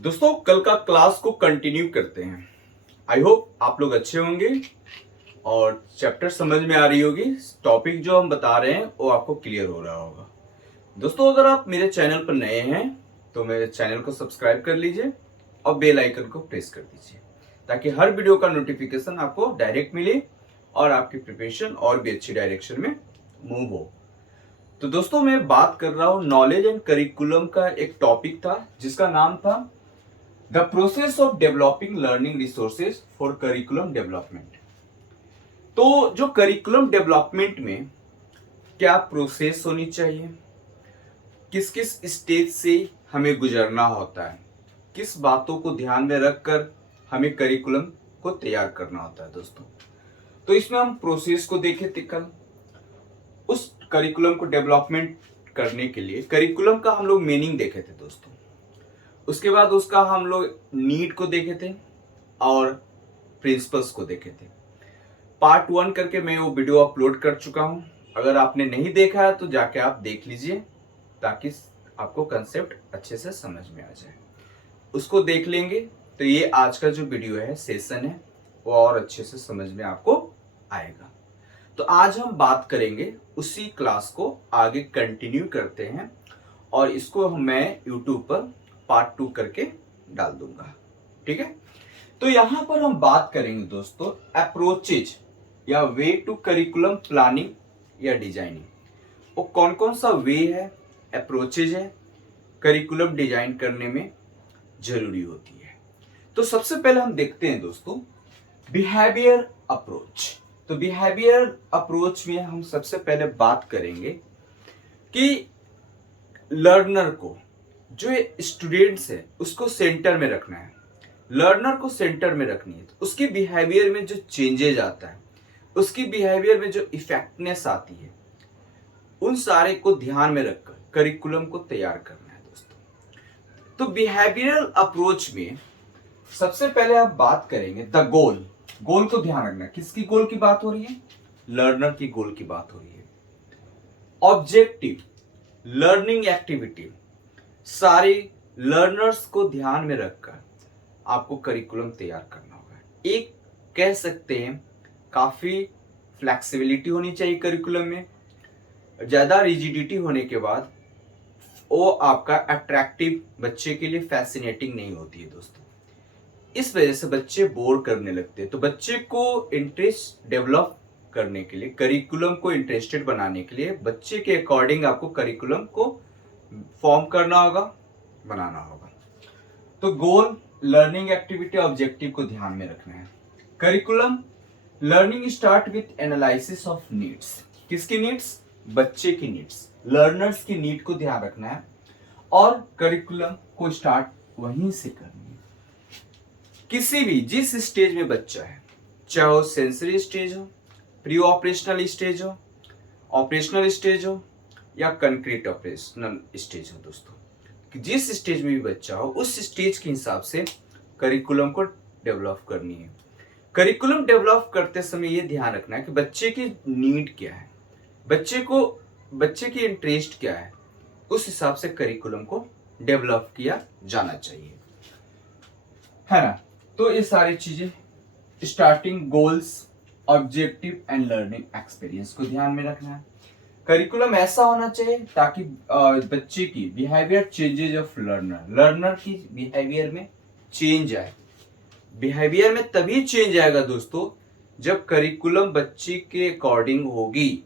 दोस्तों कल का क्लास को कंटिन्यू करते हैं। आई होप आप लोग अच्छे होंगे और चैप्टर समझ में आ रही होगी। टॉपिक जो हम बता रहे हैं वो आपको क्लियर हो रहा होगा। दोस्तों अगर आप मेरे चैनल पर नए हैं तो मेरे चैनल को सब्सक्राइब कर लीजिए और बेल आइकन को प्रेस कर दीजिए ताकि हर वीडियो का नोटिफिकेशन आपको डायरेक्ट मिले और आपकी प्रिपरेशन और भी अच्छी डायरेक्शन में मूव हो। तो दोस्तों मैं बात कर रहा हूँ नॉलेज एंड करिकुलम का एक टॉपिक था जिसका नाम था the process of developing learning resources for curriculum development. तो जो करिकुलम डेवलपमेंट में क्या प्रोसेस होनी चाहिए, किस किस स्टेज से हमें गुजरना होता है, किस बातों को ध्यान में रखकर हमें करिकुलम को तैयार करना होता है दोस्तों। तो इसमें हम प्रोसेस को देखे थे कल। उस करिकुलम को डेवलपमेंट करने के लिए करिकुलम का हम लोग मीनिंग देखे थे दोस्तों। उसके बाद उसका हम लोग नीड को देखे थे और प्रिंसिपल्स को देखे थे। पार्ट 1 करके मैं वो वीडियो अपलोड कर चुका हूं। अगर आपने नहीं देखा है तो जाके आप देख लीजिए ताकि आपको कंसेप्ट अच्छे से समझ में आ जाए। उसको देख लेंगे तो ये आज का जो वीडियो है, सेशन है, वो और अच्छे से समझ में आपको आएगा। तो आज हम बात करेंगे उसी क्लास को आगे कंटिन्यू करते हैं और इसको मैं यूट्यूब पर पार्ट 2 करके डाल दूंगा। ठीक है, तो यहां पर हम बात करेंगे दोस्तों अप्रोचेज या वे टू करिकुलम प्लानिंग या डिजाइनिंग। वो कौन कौन सा वे है, अप्रोचेज है करिकुलम डिजाइन करने में जरूरी होती है। तो सबसे पहले हम देखते हैं दोस्तों बिहेवियर अप्रोच। तो बिहेवियर अप्रोच में हम सबसे पहले बात करेंगे कि लर्नर को, जो स्टूडेंट्स है उसको सेंटर में रखना है, लर्नर को सेंटर में रखनी है। तो उसके बिहेवियर में जो चेंजेज आता है, उसकी बिहेवियर में जो इफेक्टनेस आती है, उन सारे को ध्यान में रखकर करिकुलम को तैयार करना है दोस्तों। तो बिहेवियरल अप्रोच में सबसे पहले आप बात करेंगे द गोल। गोल को ध्यान रखना, किसकी गोल की बात हो रही है, लर्नर की गोल की बात हो रही है। ऑब्जेक्टिव, लर्निंग एक्टिविटी, सारे लर्नर्स को ध्यान में रखकर आपको करिकुलम तैयार करना होगा। एक कह सकते हैं काफी फ्लेक्सिबिलिटी होनी चाहिए करिकुलम में। ज्यादा रिजिडिटी होने के बाद वो आपका अट्रैक्टिव, बच्चे के लिए फैसिनेटिंग नहीं होती है दोस्तों। इस वजह से बच्चे बोर करने लगते हैं। तो बच्चे को इंटरेस्ट डेवलप करने के लिए, करिकुलम को इंटरेस्टेड बनाने के लिए बच्चे के अकॉर्डिंग आपको करिकुलम को फॉर्म करना होगा, बनाना होगा। तो गोल, लर्निंग एक्टिविटी, ऑब्जेक्टिव को ध्यान में रखना है। Curriculum learning start with analysis of needs. किसकी नीड्स, बच्चे की नीड्स, लर्नर्स की नीड को ध्यान रखना है और करिकुलम को स्टार्ट वहीं से करनी है। किसी भी जिस स्टेज में बच्चा है, चाहे वो सेंसरी स्टेज हो, प्री ऑपरेशनल स्टेज हो, ऑपरेशनल स्टेज हो या कंक्रीट ऑपरेशनल स्टेज हो दोस्तों, कि जिस स्टेज में भी बच्चा हो उस स्टेज के हिसाब से करिकुलम को डेवलप करनी है। करिकुलम डेवलप करते समय ये ध्यान रखना है कि बच्चे की नीड क्या है, बच्चे की इंटरेस्ट क्या है, उस हिसाब से करिकुलम को डेवलप किया जाना चाहिए, है ना। तो ये सारी चीजें, starting goals, objective and learning experience को ध्यान में रखना है। करिकुलम ऐसा होना चाहिए ताकि बच्चे की बिहेवियर चेंजेज ऑफ लर्नर की बिहेवियर में चेंज आए। बिहेवियर में तभी चेंज आएगा दोस्तों जब करिकुलम बच्चे के अकॉर्डिंग होगी।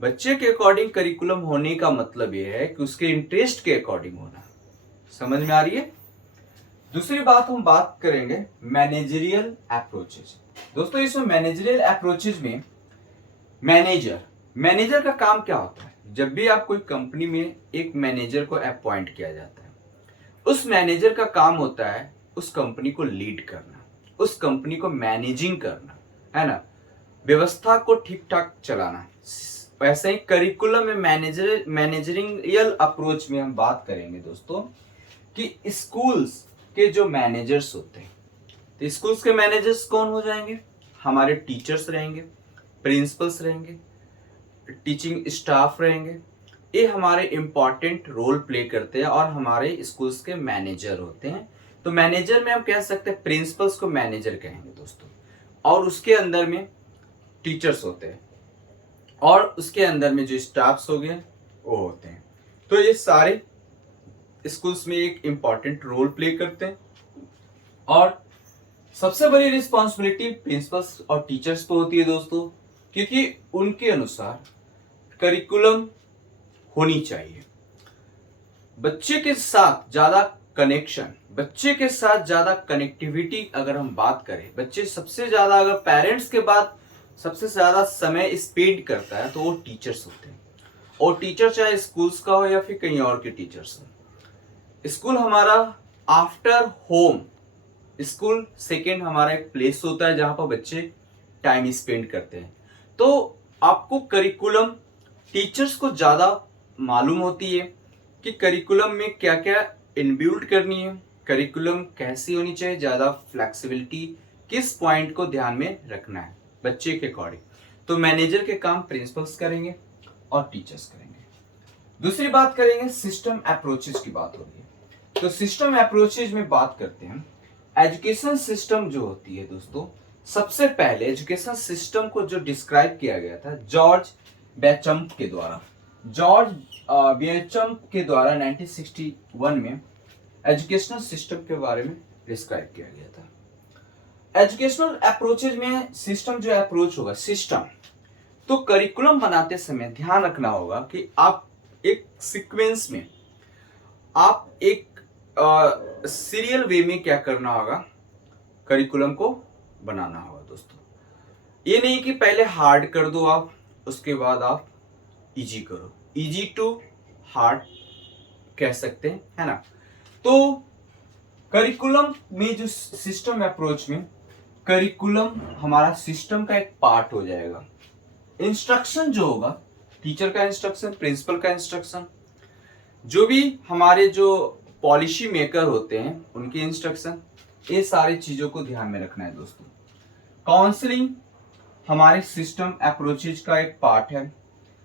बच्चे के अकॉर्डिंग करिकुलम होने का मतलब यह है कि उसके इंटरेस्ट के अकॉर्डिंग होना। समझ में आ रही है। दूसरी बात हम बात करेंगे मैनेजरियल अप्रोचेज। दोस्तों इसमें मैनेजरियल अप्रोचेज में मैनेजर का काम क्या होता है, जब भी आप कोई कंपनी में एक मैनेजर को अपॉइंट किया जाता है, उस मैनेजर का काम होता है उस कंपनी को लीड करना, उस कंपनी को मैनेजिंग करना, है ना, व्यवस्था को ठीक ठाक चलाना। वैसे ही करिकुलम में मैनेजरियल अप्रोच में हम बात करेंगे दोस्तों कि स्कूल्स के जो मैनेजर्स होते हैं, तो स्कूल्स के मैनेजर्स कौन हो जाएंगे, हमारे टीचर्स रहेंगे, प्रिंसिपल्स रहेंगे, टीचिंग स्टाफ रहेंगे, ये हमारे इम्पॉर्टेंट रोल प्ले करते हैं और हमारे स्कूल्स के मैनेजर होते हैं। तो मैनेजर में हम कह सकते हैं, प्रिंसिपल्स को मैनेजर कहेंगे दोस्तों, और उसके अंदर में टीचर्स होते हैं और उसके अंदर में जो स्टाफ्स हो गए वो होते हैं। तो ये सारे स्कूल्स में एक इम्पॉर्टेंट रोल प्ले करते हैं और सबसे बड़ी रिस्पॉन्सिबिलिटी प्रिंसिपल्स और टीचर्स पे होती है दोस्तों, क्योंकि उनके अनुसार करिकुलम होनी चाहिए। बच्चे के साथ ज्यादा कनेक्शन, बच्चे के साथ ज्यादा कनेक्टिविटी अगर हम बात करें, बच्चे सबसे ज्यादा अगर पेरेंट्स के बाद सबसे ज्यादा समय स्पेंड करता है तो वो टीचर्स होते हैं। और टीचर चाहे स्कूल्स का हो या फिर कहीं और के टीचर्स हो। स्कूल हमारा आफ्टर होम, स्कूल सेकेंड हमारा एक प्लेस होता है जहां पर बच्चे टाइम स्पेंड करते हैं। तो आपको करिकुलम, टीचर्स को ज्यादा मालूम होती है कि करिकुलम में क्या क्या इनबिल्ट करनी है, करिकुलम कैसी होनी चाहिए, ज्यादा फ्लेक्सिबिलिटी किस पॉइंट को ध्यान में रखना है बच्चे के अकॉर्डिंग। तो मैनेजर के काम प्रिंसिपल्स करेंगे और टीचर्स करेंगे। दूसरी बात करेंगे, सिस्टम अप्रोचेज की बात होगी। तो सिस्टम अप्रोचेज में बात करते हैं, एजुकेशन सिस्टम जो होती है दोस्तों, सबसे पहले एजुकेशन सिस्टम को जो डिस्क्राइब किया गया था जॉर्ज बेचम्प के द्वारा। जॉर्ज बेचम्प के द्वारा 1961 में एजुकेशनल सिस्टम के बारे में डिस्क्राइब किया गया था। एजुकेशनल अप्रोचेज में सिस्टम जो अप्रोच होगा, सिस्टम तो करिकुलम बनाते समय ध्यान रखना होगा कि आप एक सीक्वेंस में, आप एक सीरियल वे में क्या करना होगा, करिकुलम को बनाना होगा दोस्तों। ये नहीं कि पहले हार्ड कर दो आप, उसके बाद आप इजी करो, इजी टू हार्ड कह सकते हैं, है ना। तो करिकुलम में जो सिस्टम अप्रोच में, करिकुलम हमारा सिस्टम का एक पार्ट हो जाएगा। इंस्ट्रक्शन जो होगा, टीचर का इंस्ट्रक्शन, प्रिंसिपल का इंस्ट्रक्शन, जो भी हमारे जो पॉलिसी मेकर होते हैं उनके इंस्ट्रक्शन, ये सारी चीजों को ध्यान में रखना है दोस्तों। काउंसलिंग हमारे सिस्टम अप्रोचेज का एक पार्ट है।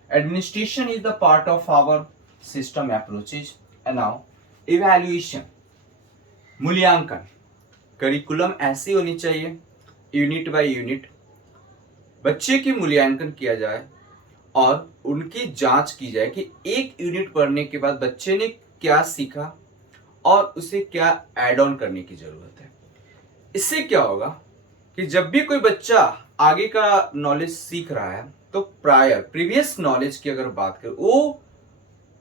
Administration is the part of our system approaches. And now evaluation, मूल्यांकन। करिकुलम ऐसी होनी चाहिए, यूनिट बाय यूनिट बच्चे की मूल्यांकन किया जाए और उनकी जांच की जाए कि एक यूनिट पढ़ने के बाद बच्चे ने क्या सीखा और उसे क्या ऐड ऑन करने की जरूरत है। इससे क्या होगा कि जब भी कोई बच्चा आगे का नॉलेज सीख रहा है तो प्रीवियस नॉलेज की अगर बात करें, वो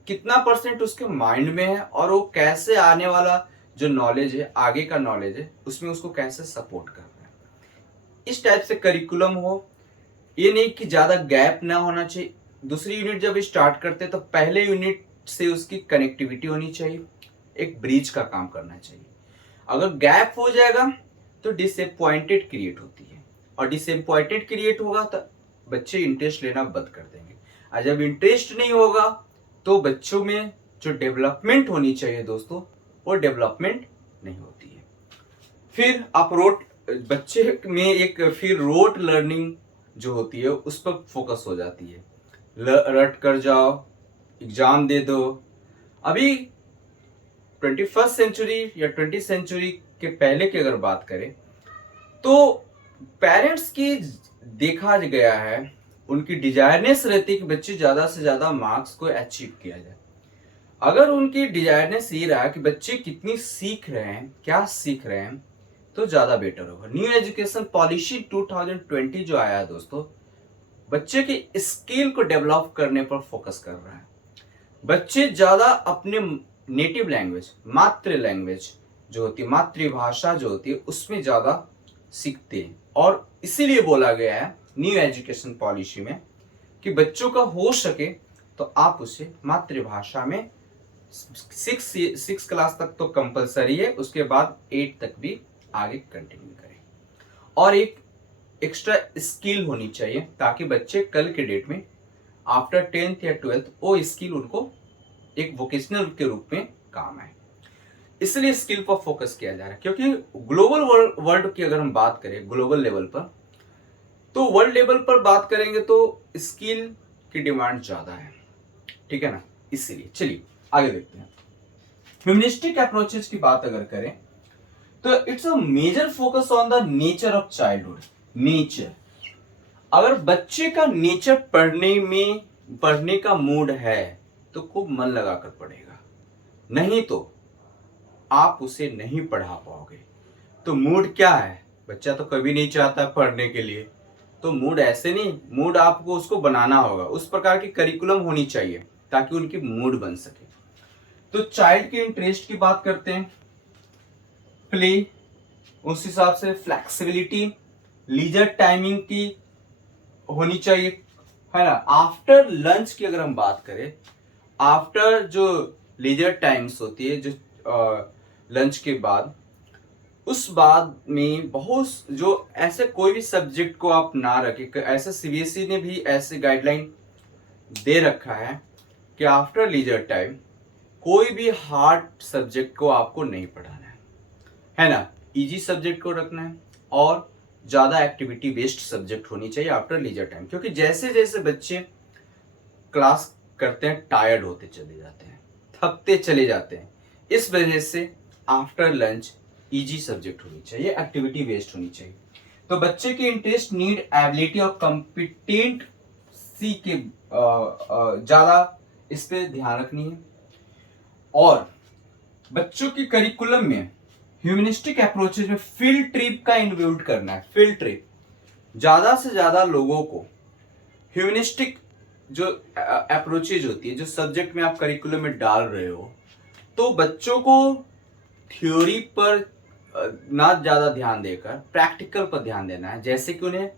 कितना परसेंट उसके माइंड में है और वो कैसे आने वाला जो नॉलेज है, आगे का नॉलेज है, उसमें उसको कैसे सपोर्ट कर रहा है। इस टाइप से करिकुलम हो। ये नहीं कि ज्यादा गैप ना होना चाहिए। दूसरी यूनिट जब स्टार्ट करते हैं तो पहले यूनिट से उसकी कनेक्टिविटी होनी चाहिए, एक ब्रिज का काम करना चाहिए। अगर गैप हो जाएगा तो डिसअपॉइंटेड क्रिएट होती है, और डिसअपॉइंटेड क्रिएट होगा तो बच्चे इंटरेस्ट लेना बंद कर देंगे। और जब इंटरेस्ट नहीं होगा तो बच्चों में जो डेवलपमेंट होनी चाहिए दोस्तों, वो डेवलपमेंट नहीं होती है। फिर आप बच्चे में एक फिर रोट लर्निंग जो होती है उस पर फोकस हो जाती है। रट कर जाओ, एग्जाम दे दो। अभी 21st सेंचुरी या 20th सेंचुरी के पहले की अगर बात करें तो पेरेंट्स की देखा गया है, उनकी डिजायरनेस रहती है कि बच्चे ज्यादा से ज्यादा मार्क्स को अचीव किया जाए। अगर उनकी डिजायरनेस ये रहा कि बच्चे कितनी सीख रहे हैं, क्या सीख रहे हैं, तो ज्यादा बेटर होगा। न्यू एजुकेशन पॉलिसी 2020 जो आया है दोस्तों, बच्चे की स्किल को डेवलप करने पर फोकस कर रहा है। बच्चे ज्यादा अपने नेटिव लैंग्वेज, मातृ लैंग्वेज जो होती है, मातृभाषा जो होती है, उसमें ज्यादा सीखते हैं। और इसीलिए बोला गया है न्यू एजुकेशन पॉलिसी में कि बच्चों का हो सके तो आप उसे मातृभाषा में 6 क्लास तक तो कंपलसरी है, उसके बाद 8 तक भी आगे कंटिन्यू करें। और एक एक्स्ट्रा स्किल होनी चाहिए ताकि बच्चे कल के डेट में आफ्टर 10th या 12th वो स्किल उनको एक वोकेशनल के रूप में काम आए। इसलिए स्किल पर फोकस किया जा रहा है, क्योंकि ग्लोबल वर्ल्ड की अगर हम बात करें ग्लोबल लेवल पर, तो वर्ल्ड लेवल पर बात करेंगे तो स्किल की डिमांड ज्यादा है। ठीक है ना, इसीलिए चलिए आगे देखते हैं। ह्यूमनिस्टिक अप्रोचेज की बात अगर करें तो it's a major focus on the nature of childhood. Nature, अगर बच्चे का नेचर पढ़ने का मूड है तो खूब मन लगाकर पढ़ेगा, नहीं तो आप उसे नहीं पढ़ा पाओगे। तो मूड क्या है, बच्चा तो कभी नहीं चाहता पढ़ने के लिए, तो मूड ऐसे नहीं, मूड आपको उसको बनाना होगा, उस प्रकार की करिकुलम होनी चाहिए ताकि उनकी मूड बन सके। तो चाइल्ड के इंटरेस्ट की बात करते हैं, प्ले, उस हिसाब से फ्लेक्सिबिलिटी, लीजर टाइमिंग की होनी चाहिए, है ना। आफ्टर लंच की अगर हम बात करें, आफ्टर जो लीजर टाइम्स होती है, जो लंच के बाद, उस बाद में बहुत जो ऐसे कोई भी सब्जेक्ट को आप ना रखें, ऐसे सीबीएसई ने भी ऐसे गाइडलाइन दे रखा है कि आफ्टर लीजर टाइम कोई भी हार्ड सब्जेक्ट को आपको नहीं पढ़ाना है ना, इजी सब्जेक्ट को रखना है और ज्यादा एक्टिविटी बेस्ड सब्जेक्ट होनी चाहिए आफ्टर लीजर टाइम। क्योंकि जैसे जैसे बच्चे क्लास करते हैं टायर्ड होते चले जाते हैं, थकते चले जाते हैं, इस वजह से आफ्टर लंच इजी सब्जेक्ट होनी चाहिए, एक्टिविटी बेस्ड होनी चाहिए। तो बच्चे के इंटरेस्ट, नीड, एबिलिटी और कॉम्पिटेंट सी के ज्यादा इस पे ध्यान रखनी है। और बच्चों की करिकुलम में ह्यूमनिस्टिक अप्रोचेज में फील्ड ट्रिप का इंक्लूड करना है। फील्ड ट्रिप, ज्यादा से ज्यादा लोगों को ह्यूमनिस्टिक जो अप्रोचेज होती है, जो सब्जेक्ट में आप करिकुलम में डाल रहे हो, तो बच्चों को थ्योरी पर ना ज्यादा ध्यान देकर प्रैक्टिकल पर ध्यान देना है। जैसे कि उन्हें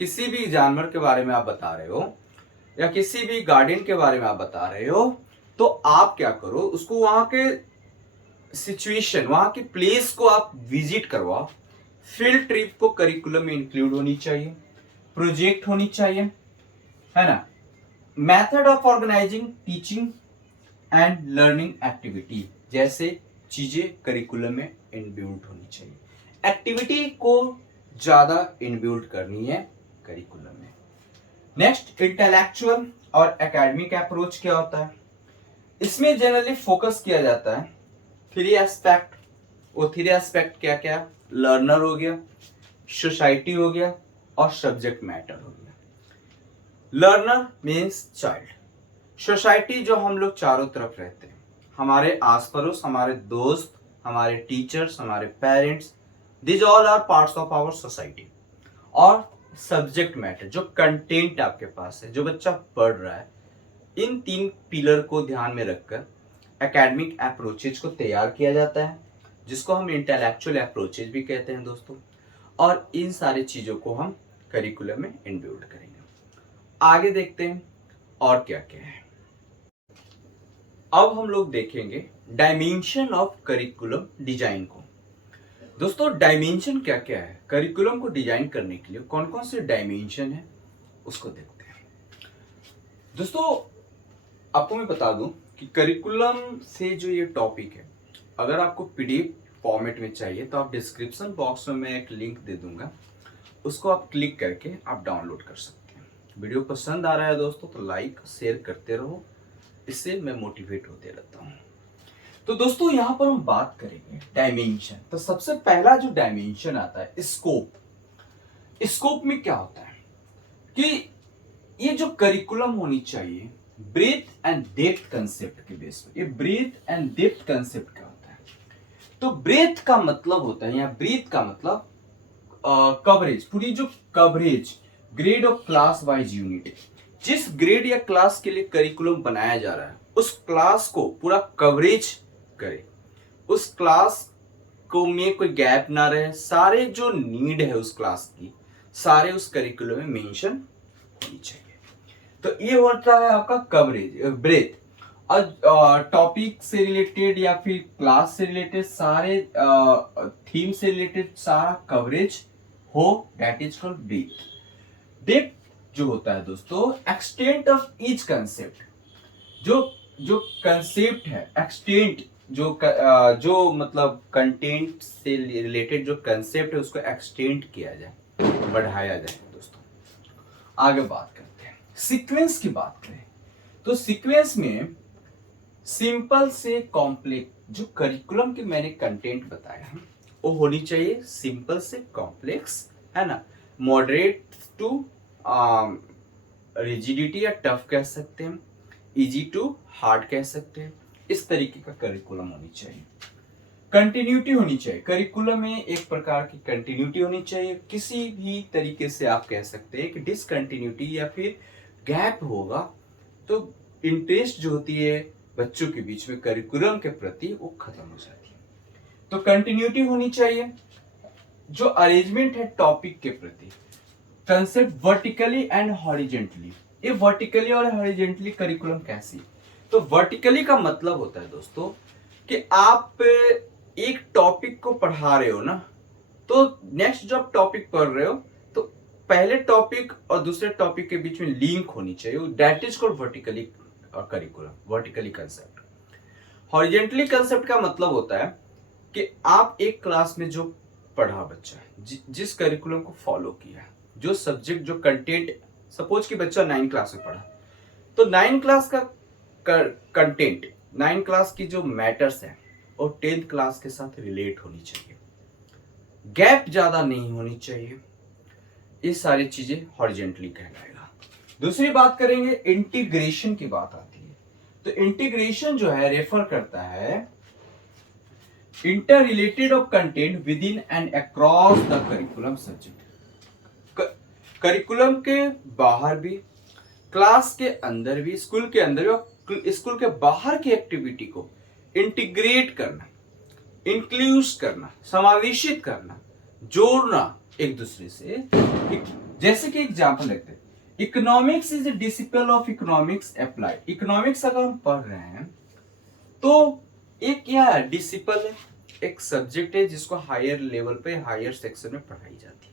किसी भी जानवर के बारे में आप बता रहे हो या किसी भी गार्डन के बारे में आप बता रहे हो, तो आप क्या करो, उसको वहां के सिचुएशन, वहां की प्लेस को आप विजिट करवाओ। फील्ड ट्रिप को करिकुलम में इंक्लूड होनी चाहिए, प्रोजेक्ट होनी चाहिए, है ना। Method of organising teaching and learning activity जैसे चीजें करिकुलम में इनबिल्ट होनी चाहिए। एक्टिविटी को ज्यादा इनबिल्ट करनी है करिकुलम में। नेक्स्ट, इंटेलेक्चुअल और एकेडमिक अप्रोच क्या होता है। इसमें जनरली फोकस किया जाता है थ्री एस्पेक्ट। वो थ्री एस्पेक्ट क्या क्या, लर्नर हो गया, सोसाइटी हो गया और सब्जेक्ट मैटर हो गया। लर्नर मीन्स चाइल्ड, सोसाइटी जो हम लोग चारों तरफ रहते हैं, हमारे आस पड़ोस, हमारे दोस्त, हमारे टीचर्स, हमारे parents, this all are parts of our society. और सब्जेक्ट मैटर, जो कंटेंट आपके पास है, जो बच्चा पढ़ रहा है, इन तीन पिलर को ध्यान में रखकर एकेडमिक अप्रोचेज को तैयार किया जाता है, जिसको हम इंटेलेक्चुअल अप्रोचेज भी कहते हैं दोस्तों। और इन सारी चीजों को हम करिकुलम में इंक्लूड करेंगे। आगे देखते हैं और क्या क्या है। अब हम लोग देखेंगे डायमेंशन ऑफ करिकुलम डिजाइन को। दोस्तों डायमेंशन क्या क्या है, करिकुलम को डिजाइन करने के लिए कौन कौन से डायमेंशन है उसको देखते हैं। दोस्तों आपको मैं बता दूं कि करिकुलम से जो ये टॉपिक है, अगर आपको पीडीएफ फॉर्मेट में चाहिए तो आप डिस्क्रिप्शन बॉक्स में मैं एक लिंक दे दूंगा, उसको आप क्लिक करके आप डाउनलोड कर सकते हैं। वीडियो पसंद आ रहा है दोस्तों तो लाइक शेयर करते रहो, इससे मैं मोटिवेट होते रहता हूँ। तो दोस्तों यहाँ पर हम बात करेंगे डायमेंशन। तो सबसे पहला जो डायमेंशन आता है स्कोप। स्कोप में क्या होता है कि ये जो करिकुलम होनी चाहिए ब्रीथ एंड डेप्थ कंसेप्ट के बेस पर। ये ब्रीथ एंड डेप्थ कंसेप्ट क्या होता है, तो ब्रीथ का मतलब होता है, यहाँ ब्रीथ का मतलब कवरेज, पूरी जो coverage, grade of class wise unit, जिस ग्रेड या क्लास के लिए करिकुलम बनाया जा रहा है उस क्लास को पूरा कवरेज करे, उस क्लास को में कोई गैप ना रहे, सारे जो नीड है उस क्लास की सारे उस करिकुलम में मेंशन होनी चाहिए। तो ये होता है आपका कवरेज, ब्रेथ। और टॉपिक से रिलेटेड या फिर क्लास से रिलेटेड, सारे थीम से रिलेटेड सारा कवरेज हो, that is called breath. Depth जो होता है दोस्तों एक्सटेंट ऑफ ईच कंसेप्ट, जो कंसेप्ट है, एक्सटेंट जो मतलब कंटेंट से रिलेटेड जो कंसेप्ट है उसको एक्सटेंड किया जाए, बढ़ाया जाए। दोस्तों आगे बात करते हैं, सीक्वेंस की बात करें तो सीक्वेंस में सिंपल से कॉम्प्लेक्स जो करिकुलम के मैंने कंटेंट बताया है वो होनी चाहिए सिंपल से कॉम्प्लेक्स, है ना, मॉडरेट टू रिजिडिटी या टफ कह सकते हैं, इजी टू हार्ड कह सकते हैं, इस तरीके का करिकुलम होनी चाहिए। कंटिन्यूटी होनी चाहिए करिकुलम में, एक प्रकार की कंटिन्यूटी होनी चाहिए। किसी भी तरीके से आप कह सकते हैं कि डिसकंटिन्यूटी या फिर गैप होगा तो इंटरेस्ट जो होती है बच्चों के बीच में करिकुलम के प्रति वो खत्म हो जाती है। तो कंटिन्यूटी होनी चाहिए। जो अरेंजमेंट है टॉपिक के प्रति, कंसेप्ट वर्टिकली एंड हॉरिजेंटली, ये वर्टिकली और हॉरिजेंटली करिकुलम कैसी? तो वर्टिकली का मतलब होता है दोस्तों कि आप एक टॉपिक को पढ़ा रहे हो ना, तो नेक्स्ट जब टॉपिक पढ़ रहे हो तो पहले टॉपिक और दूसरे टॉपिक के बीच में लिंक होनी चाहिए, that is called vertically curriculum, vertically concept. Horizontally concept का मतलब होता है कि आप एक क्लास में जो पढ़ा बच्चा जिस करिकुलम को फॉलो किया, जो सब्जेक्ट जो कंटेंट, सपोज कि बच्चा 9 क्लास में पढ़ा तो 9 क्लास का कंटेंट, 9 क्लास की जो मैटर्स है और 10th क्लास के साथ रिलेट होनी चाहिए, गैप ज्यादा नहीं होनी चाहिए। ये सारी चीजें हॉरिजेंटली कहलाएगा। दूसरी बात करेंगे, इंटीग्रेशन की बात आती है। तो इंटीग्रेशन जो है रेफर करता है inter related of content with in and across the curriculum subject. Curriculum के बाहर भी, क्लास के अंदर भी, स्कूल के अंदर भी, स्कूल के बाहर की एक्टिविटी को इंटीग्रेट करना, इंक्लूड करना, समावेशित करना, जोड़ना एक दूसरे से। जैसे कि एग्जांपल लेते हैं, economics is a discipline of economics applied. Economics अगर हम पढ़ रहे हैं तो एक क्या है, डिसिप्लिन है, एक सब्जेक्ट है जिसको हायर लेवल पे, हायर सेक्शन में पढ़ाई जाती है।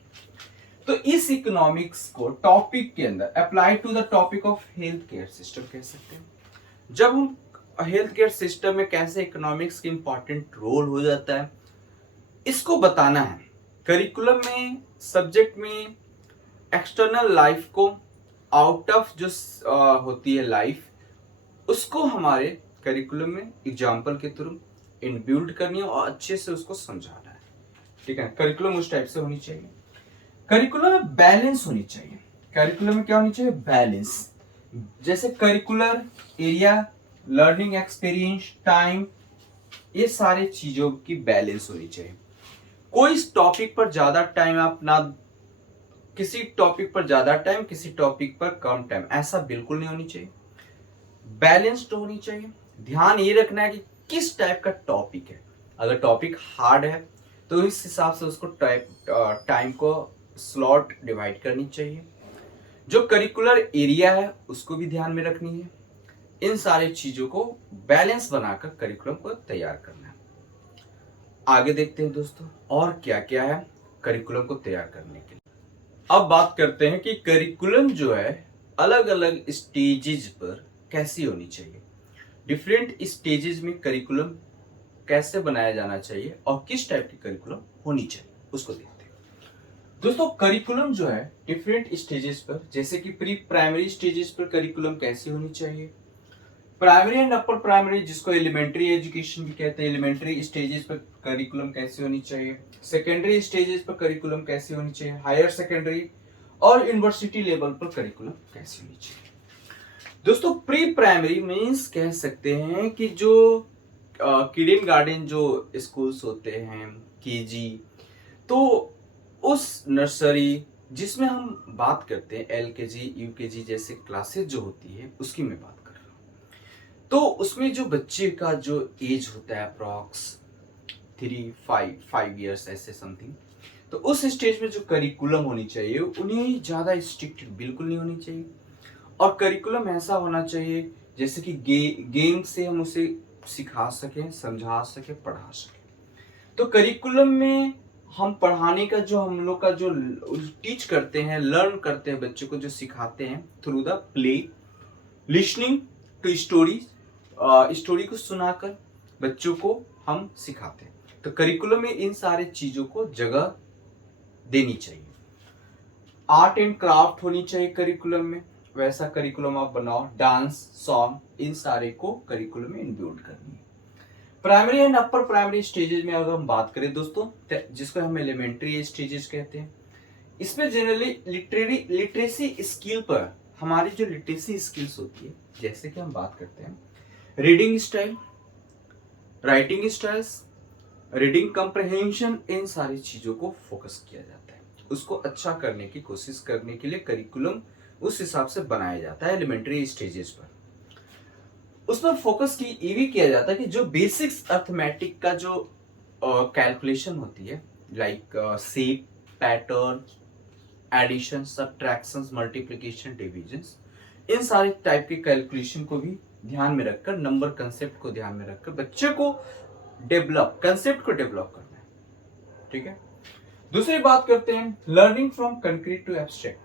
तो इस इकोनॉमिक्स को टॉपिक के अंदर apply to the topic of health care system कह सकते हैं। जब हम हेल्थ केयर सिस्टम में कैसे इकोनॉमिक्स की इंपॉर्टेंट रोल हो जाता है इसको बताना है करिकुलम में, सब्जेक्ट में। एक्सटर्नल लाइफ को, आउट ऑफ जो होती है लाइफ, उसको हमारे करिकुलम में एग्जाम्पल के थ्रू इनबिल्ड करनी है और अच्छे से उसको समझाना है। ठीक है, करिकुलम उस टाइप से होनी चाहिए। करिकुलम में बैलेंस होनी चाहिए। करिकुलम में क्या होनी चाहिए? बैलेंस। जैसे curricular area, learning experience, time, ये सारे चीजों की बैलेंस होनी चाहिए। कोई टॉपिक पर ज्यादा टाइम आप ना, किसी टॉपिक पर ज्यादा टाइम, किसी टॉपिक पर कम टाइम, ऐसा बिल्कुल नहीं होनी चाहिए। बैलेंस्ड होनी चाहिए। ध्यान ये रखना है कि किस टाइप का टॉपिक है। अगर टॉपिक हार्ड है तो इस हिसाब से उसको टाइम को स्लॉट डिवाइड करनी चाहिए। जो करिकुलर एरिया है उसको भी ध्यान में रखनी है। इन सारी चीजों को बैलेंस बनाकर करिकुलम को तैयार करना है। आगे देखते हैं दोस्तों और क्या क्या है करिकुलम को तैयार करने के लिए। अब बात करते हैं कि करिकुलम जो है अलग अलग स्टेजेस पर कैसी होनी चाहिए। डिफरेंट स्टेजेस में करिकुलम कैसे बनाया जाना चाहिए और किस टाइप की करिकुलम होनी चाहिए उसको देखते हैं। दोस्तों करिकुलम जो है डिफरेंट स्टेजेस पर, जैसे कि प्री प्राइमरी स्टेजेस पर करिकुलम कैसी होनी चाहिए, प्राइमरी एंड अपर प्राइमरी जिसको एलिमेंट्री एजुकेशन भी कहते हैं, एलिमेंट्री स्टेजेस पर करिकुलम कैसी होनी चाहिए, सेकेंडरी स्टेजेस पर करिकुलम कैसी होनी चाहिए, हायर सेकेंडरी और यूनिवर्सिटी लेवल पर करिकुलम कैसी होनी चाहिए। दोस्तों प्री प्राइमरी मीन्स कह सकते हैं कि जो किडन गार्डन जो स्कूल्स होते हैं, केजी, तो उस नर्सरी जिसमें हम बात करते हैं एलकेजी, यूकेजी जैसे क्लासेस जो होती है उसकी मैं बात कर रहा हूँ। तो उसमें जो बच्चे का जो एज होता है अप्रॉक्स 3-5 ईयर्स ऐसे समथिंग, तो उस स्टेज में जो करिकुलम होनी चाहिए उन्हें ज़्यादा स्ट्रिक्ट बिल्कुल नहीं होनी चाहिए। और करिकुलम ऐसा होना चाहिए जैसे कि गेम से हम उसे सिखा सकें, समझा सकें, पढ़ा सकें। तो करिकुलम में हम पढ़ाने का जो हम लोग का जो टीच करते हैं, लर्न करते हैं, बच्चों को जो सिखाते हैं through the play, listening to story, story को सुनाकर बच्चों को हम सिखाते हैं। तो करिकुलम में इन सारे चीजों को जगह देनी चाहिए। आर्ट एंड क्राफ्ट होनी चाहिए करिकुलम में, वैसा करिकुलम आप बनाओ। डांस, सॉन्ग, इन सारे को करिकुलम में इंक्लूड करनी है। Primary and upper primary stages में अगर हम बात करें दोस्तों, जिसको हम एलिमेंट्री स्टेजेस कहते हैं, इसमें जनरली लिटरेसी स्किल पर हमारी जो लिटरेसी स्किल्स होती है, जैसे कि हम बात करते हैं reading style, writing styles, reading comprehension, इन सारी चीजों को फोकस किया जाता है। उसको अच्छा करने की कोशिश करने के लिए करिकुलम उस हिसाब से बनाया जाता है एलिमेंट्री स्टेजेस पर। उस पर फोकस की ये भी किया जाता है कि जो बेसिक्स अर्थमेटिक का जो कैलकुलेशन होती है, like shape, pattern, addition, subtraction, multiplication, divisions, इन सारे टाइप के कैलकुलेशन को भी ध्यान में रखकर, नंबर कंसेप्ट को ध्यान में रखकर बच्चे को कंसेप्ट को डेवलप करना है। ठीक है। दूसरी बात करते हैं learning from concrete to abstract.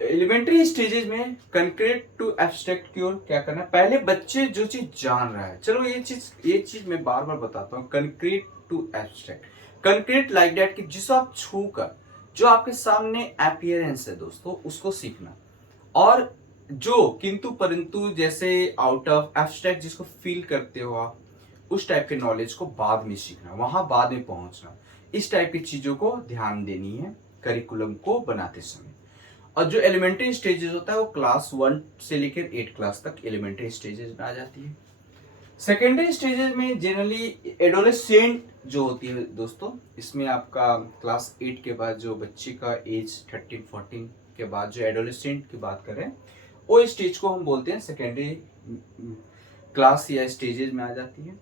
Elementary stages में कंक्रीट टू एब्स्ट्रैक्ट की ओर क्या करना है, पहले बच्चे जो चीज जान रहा है, चलो ये चीज मैं बार बार बताता हूँ, concrete to abstract. Concrete like that कि जिसको आप छू कर, जो आपके सामने अपीयरेंस है दोस्तों, उसको सीखना। और जो किंतु परंतु जैसे आउट ऑफ एब्स्ट्रैक्ट जिसको फील करते हो आप, उस टाइप के नॉलेज को बाद में सीखना, वहां बाद में पहुंचना, इस टाइप की चीजों को ध्यान देनी है करिकुलम को बनाते समय। और जो एलिमेंट्री स्टेजेस होता है वो क्लास 1 से लेकर 8 क्लास तक एलिमेंट्री स्टेजेस में आ जाती है। सेकेंडरी स्टेजेस में जनरली एडोलेसेंट जो होती है दोस्तों, इसमें आपका क्लास 8 के बाद जो बच्चे का एज 13-14 के बाद जो एडोलेसेंट की बात करें, वो स्टेज को हम बोलते हैं सेकेंडरी क्लास या स्टेजेस में आ जाती है।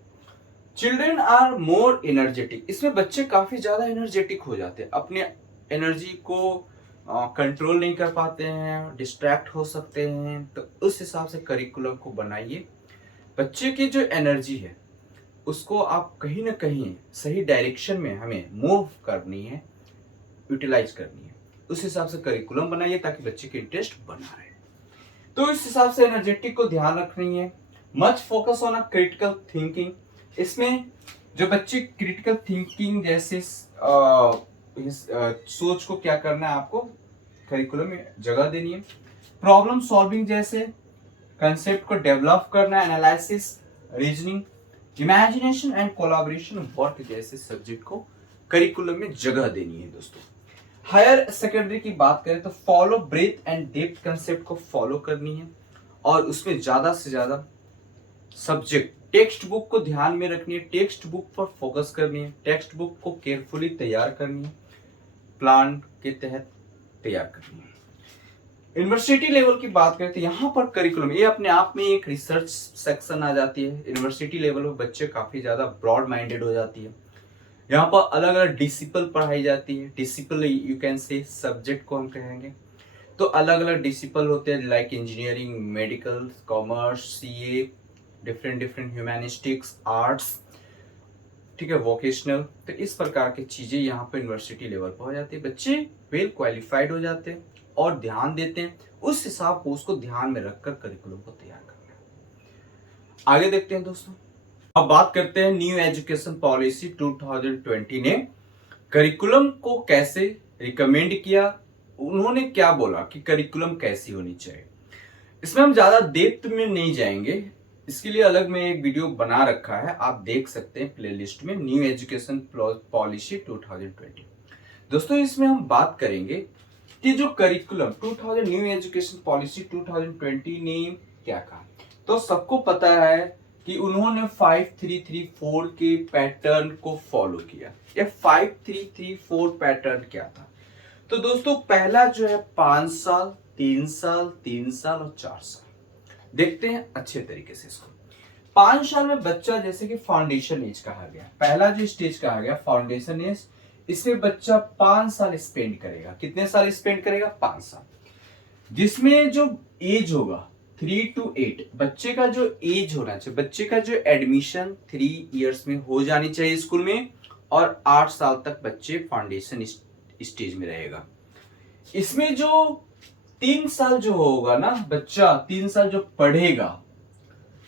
चिल्ड्रेन आर मोर एनर्जेटिक, इसमें बच्चे काफी ज्यादा एनर्जेटिक हो जाते हैं, अपने एनर्जी को कंट्रोल नहीं कर पाते हैं, डिस्ट्रैक्ट हो सकते हैं। तो उस हिसाब से करिकुलम को बनाइए। बच्चे की जो एनर्जी है उसको आप कहीं ना कहीं सही डायरेक्शन में हमें मूव करनी है, यूटिलाइज करनी है। उस हिसाब से करिकुलम बनाइए ताकि बच्चे की इंटरेस्ट बना रहे। तो इस हिसाब से एनर्जेटिक को ध्यान रखनी है। Much focus on a critical thinking, इसमें जो बच्चे क्रिटिकल थिंकिंग जैसे सोच को क्या करना है, आपको करिकुलम में जगह देनी है। प्रॉब्लम सॉल्विंग जैसे कंसेप्ट को डेवलप करना, analysis, reasoning, imagination and collaboration work जैसे सब्जेक्ट को करिकुलम में जगह देनी है दोस्तों। हायर सेकेंडरी की बात करें तो follow breath and depth concept को फॉलो करनी है, और उसमें ज्यादा से ज्यादा सब्जेक्ट टेक्स्ट बुक को ध्यान में रखनी है, टेक्स्ट बुक पर फोकस करनी है, टेक्स्ट बुक को केयरफुली तैयार करनी है, प्लान के तहत तैयार करनी है। यूनिवर्सिटी लेवल की बात करें तो यहाँ पर करिकुलम ये अपने आप में एक रिसर्च सेक्शन आ जाती है। यूनिवर्सिटी लेवल पर बच्चे काफी ज्यादा ब्रॉड माइंडेड हो जाती है। यहाँ पर अलग अलग डिसिप्लिन पढ़ाई जाती है। Discipline you can say subject को हम कहेंगे तो अलग अलग डिसिप्लिन होते हैं, like engineering, medical, commerce, CA, different humanistics, arts, ठीक है, वोकेशनल। तो इस प्रकार की चीजें यहाँ पे यूनिवर्सिटी लेवल पर हो जाती है। बच्चे वेल क्वालिफाइड हो जाते हैं और ध्यान देते हैं, उस हिसाब को उसको ध्यान में रखकर करिकुलम को तैयार करना है। आगे देखते हैं दोस्तों, अब बात करते हैं न्यू एजुकेशन पॉलिसी 2020 ने करिकुलम को कैसे रिकमेंड किया, उन्होंने क्या बोला कि करिकुलम कैसी होनी चाहिए। इसमें हम ज्यादा डेप्थ में नहीं जाएंगे, इसके लिए अलग में एक वीडियो बना रखा है, आप देख सकते हैं प्लेलिस्ट में, न्यू एजुकेशन पॉलिसी 2020। दोस्तों इसमें हम बात करेंगे कि जो करिकुलम 2000 न्यू एजुकेशन पॉलिसी 2020 ने क्या कहा। तो सबको पता है कि उन्होंने 5334 के पैटर्न को फॉलो किया। ये 5334 पैटर्न क्या था, तो दोस्तों पहला जो है 5 साल, 3 साल, 3 साल और 4 साल। देखते हैं अच्छे तरीके से इसको। 5 साल में बच्चा जैसे कि फाउंडेशन एज कहा गया, पहला जो स्टेज कहा गया फाउंडेशन एज, इसमें बच्चा 5 साल स्पेंड करेगा। कितने साल स्पेंड करेगा? 5 साल, जिसमें जो एज होगा 3 to 8, बच्चे का जो एज होना चाहिए, बच्चे का जो एडमिशन 3 इयर्स में हो जानी चाहिए स्कूल में, और 8 साल तक बच्चे फाउंडेशन स्टेज में रहेगा। इसमें जो 3 साल जो होगा ना, बच्चा 3 साल जो पढ़ेगा,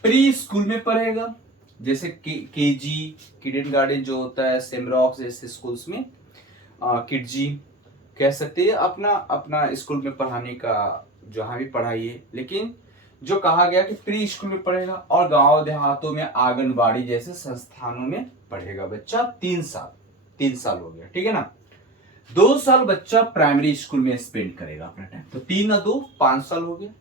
प्री स्कूल में पढ़ेगा, जैसे केजी, किडन गार्डन जो होता है, सेमरॉक्स जैसे स्कूल्स में, किडजी, कह सकते हैं अपना अपना स्कूल में पढ़ाने का जहाँ भी पढ़ाइए, लेकिन जो कहा गया कि प्री स्कूल में पढ़ेगा और गांव देहातों में आंगनबाड़ी जैसे संस्थानों में पढ़ेगा बच्चा 3 साल। 3 साल हो गया, ठीक है ना। 2 साल बच्चा प्राइमरी स्कूल में स्पेंड करेगा अपना टाइम, तो 3 और 2 5 साल हो गया।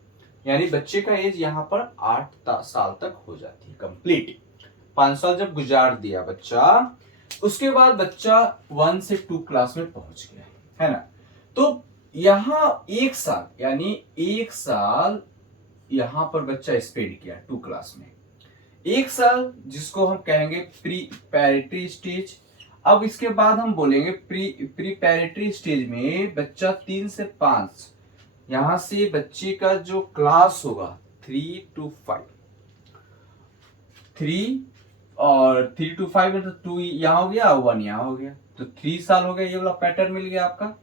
यानी बच्चे का एज यहाँ पर 8 साल तक हो जाती है कंप्लीट। 5 साल जब गुजार दिया बच्चा, उसके बाद बच्चा 1 से 2 क्लास में पहुंच गया, है ना। तो यहाँ 1 साल, यानी 1 साल यहाँ पर बच्चा स्पेंड किया 2 क्लास में। 1 साल जिसको हम कहेंगे प्री पैरेटरी स्टेज। अब इसके बाद हम बोलेंगे प्री पैरेटरी स्टेज में बच्चा 3 से 5, यहां से बच्चे का जो क्लास होगा 3 to 5, 3 और 3 to 5 मतलब 2 यहाँ हो गया, 1 यहाँ हो गया, तो 3 साल हो गया। ये वाला पैटर्न मिल गया आपका।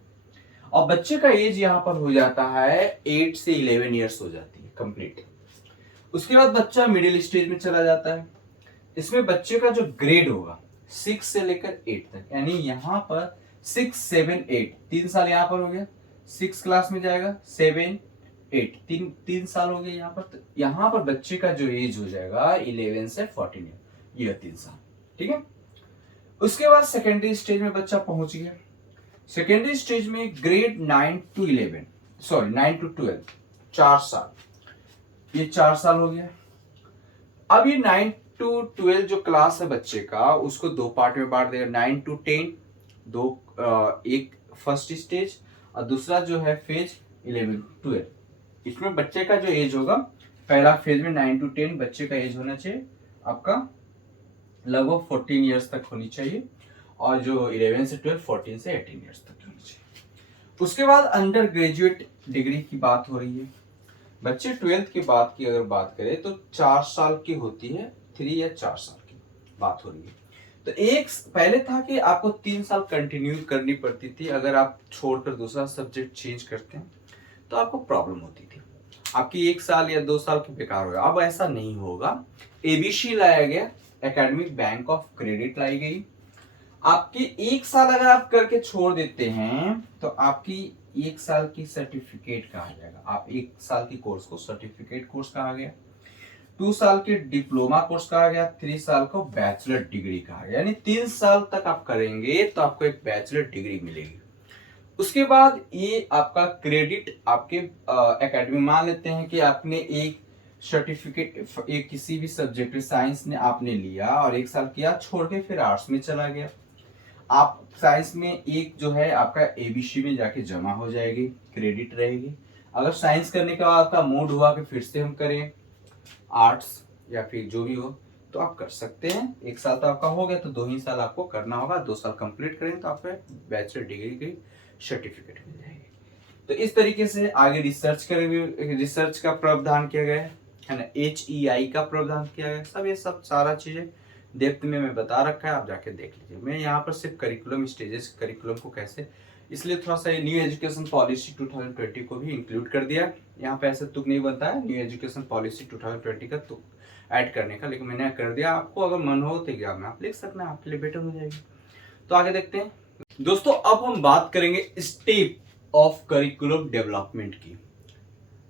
और बच्चे का एज यहाँ पर हो जाता है 8 से 11 ईयर्स हो जाती है कंप्लीट। उसके बाद बच्चा मिडिल स्टेज में चला जाता है। इसमें बच्चे का जो ग्रेड होगा 6 से लेकर 8 तक, यानी यहाँ पर 6, 7, 8, 3 साल यहाँ पर हो गया। 6 क्लास में जाएगा, 7, 8, 3 साल हो गए यहाँ पर। तो यहाँ पर बच्चे का जो एज हो जाएगा 11 से 14 ये 3 साल, ठीक है। उसके बाद सेकेंडरी स्टेज में बच्चा पहुंच गया। सेकेंडरी स्टेज में ग्रेड 9 to 11, सॉरी 9 to 12, 4 साल, ये 4 साल हो गया। अब ये 9 to 12 जो क्लास है बच्चे का, उसको 2 पार्ट में बांट देगा। 9 to 10 दो, एक फर्स्ट स्टेज और दूसरा जो है फेज 11 to 12। इसमें बच्चे का जो एज होगा, पहला फेज में 9 to 10 बच्चे का एज होना चाहिए आपका लगभग 14 ईयर्स तक होनी चाहिए, और जो 11 से 12 14 से 18 ईयर्स तक होनी चाहिए। उसके बाद अंडर ग्रेजुएट डिग्री की बात हो रही है। बच्चे 12th की बात की अगर बात करें तो 4 साल की होती है, 3 या 4 साल की बात हो रही है। तो एक पहले था कि आपको 3 साल कंटिन्यू करनी पड़ती थी, अगर आप छोड़कर दूसरा सब्जेक्ट चेंज करते हैं तो आपको प्रॉब्लम होती थी, आपकी 1 साल या 2 साल की बेकार हो गया। अब ऐसा नहीं होगा। एबीसी लाया गया, एकेडमिक बैंक ऑफ क्रेडिट लाई गई। आपकी 1 साल अगर आप करके छोड़ देते हैं तो आपकी 1 साल की सर्टिफिकेट कहा जाएगा। आप 1 साल की कोर्स को सर्टिफिकेट कोर्स कहा गया, 2 साल की डिप्लोमा कोर्स कहा गया, 3 साल को बैचलर डिग्री कहा गया। यानी 3 साल तक आप करेंगे तो आपको एक बैचलर डिग्री मिलेगी। उसके बाद ये आपका क्रेडिट आपके एकेडमी, मान लेते हैं कि आपने एक सर्टिफिकेट एक किसी भी सब्जेक्ट साइंस ने आपने लिया और 1 साल किया, छोड़ के फिर आर्ट्स में चला गया। आप साइंस में एक जो है आपका एबीसी में जाके जमा हो जाएगी, क्रेडिट रहेगी। अगर साइंस करने के बाद आपका मूड हुआ कि फिर से हम करें आर्ट्स या फिर जो भी हो, तो आप कर सकते हैं। 1 साल तो आपका हो गया, तो 2 ही साल आपको करना होगा। 2 साल कंप्लीट करें तो आपको बैचलर डिग्री की सर्टिफिकेट मिल जाएगी। तो इस तरीके से आगे रिसर्च करेंगे, रिसर्च का प्रावधान किया गया है ना, HEI का प्रावधान किया गया। सब ये सब सारा चीजें डेप्थ में मैं बता रखा है, आप जाके देख लीजिए। मैं यहाँ पर सिर्फ करिकुलम स्टेजेस, करिकुलम को कैसे, इसलिए थोड़ा सा न्यू एजुकेशन पॉलिसी 2020 को भी इंक्लूड कर दिया। यहाँ पे ऐसे तुक नहीं बनता है न्यू एजुकेशन पॉलिसी 2020 का तुक ऐड करने का, लेकिन मैंने कर दिया। आपको अगर मन हो तो एग्जाम में आप लिख सकते हैं, आपके लिए बेटर हो जाएगी। तो आगे देखते हैं दोस्तों। अब हम बात करेंगे स्टेप ऑफ करिकुलम डेवलपमेंट की।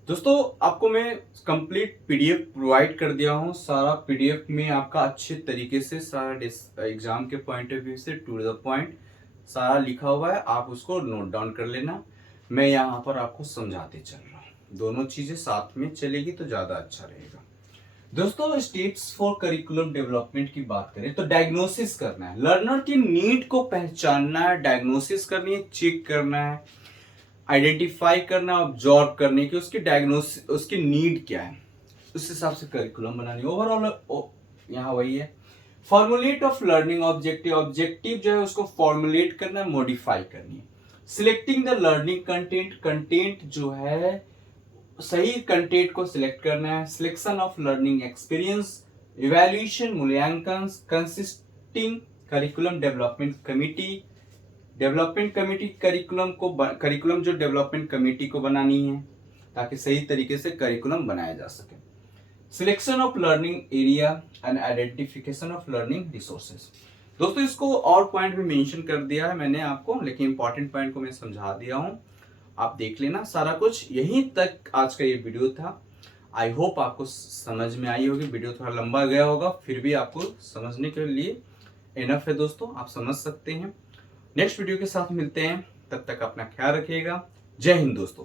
दोस्तों आपको मैं कंप्लीट पीडीएफ प्रोवाइड कर दिया हूँ। सारा पीडीएफ में आपका अच्छे तरीके से सारा एग्जाम के पॉइंट ऑफ व्यू से टू द पॉइंट सारा लिखा हुआ है, आप उसको नोट डाउन कर लेना। मैं यहाँ पर आपको समझाते चल रहा हूँ, दोनों चीजें साथ में चलेगी तो ज्यादा अच्छा रहेगा। दोस्तों स्टेप्स फॉर करिकुलम डेवलपमेंट की बात करें तो डायग्नोसिस करना है, लर्नर की नीड को पहचानना है, डायग्नोसिस करनी है, चेक करना है, आइडेंटिफाई करना, ऑब्जर्व करने की उसकी डायग्नोसिस, उसकी नीड क्या है, उस हिसाब से करिकुलम बनानी। ओवरऑल यहाँ वही है। Formulate of learning objective, objective जो है उसको फॉर्मुलेट करना, मॉडिफाई करनी है। Selecting the learning content, content जो है सही कंटेंट को सिलेक्ट करना है। Selection of learning experience, evaluation, मूल्यांकन, consisting curriculum development committee, development committee curriculum जो डेवलपमेंट कमेटी को बनानी है ताकि सही तरीके से करिकुलम बनाया जा सके। Selection of learning area and identification of learning resources, दोस्तों इसको और पॉइंट भी मेंशन कर दिया है मैंने आपको, लेकिन इंपॉर्टेंट पॉइंट को मैं समझा दिया हूं, आप देख लेना सारा कुछ। यहीं तक आज का ये वीडियो था। आई होप आपको समझ में आई होगी। वीडियो थोड़ा लंबा गया होगा, फिर भी आपको समझने के लिए इनफ है दोस्तों, आप समझ सकते हैं। नेक्स्ट वीडियो के साथ मिलते हैं, तब तक अपना ख्याल रखिएगा। जय हिंद दोस्तों।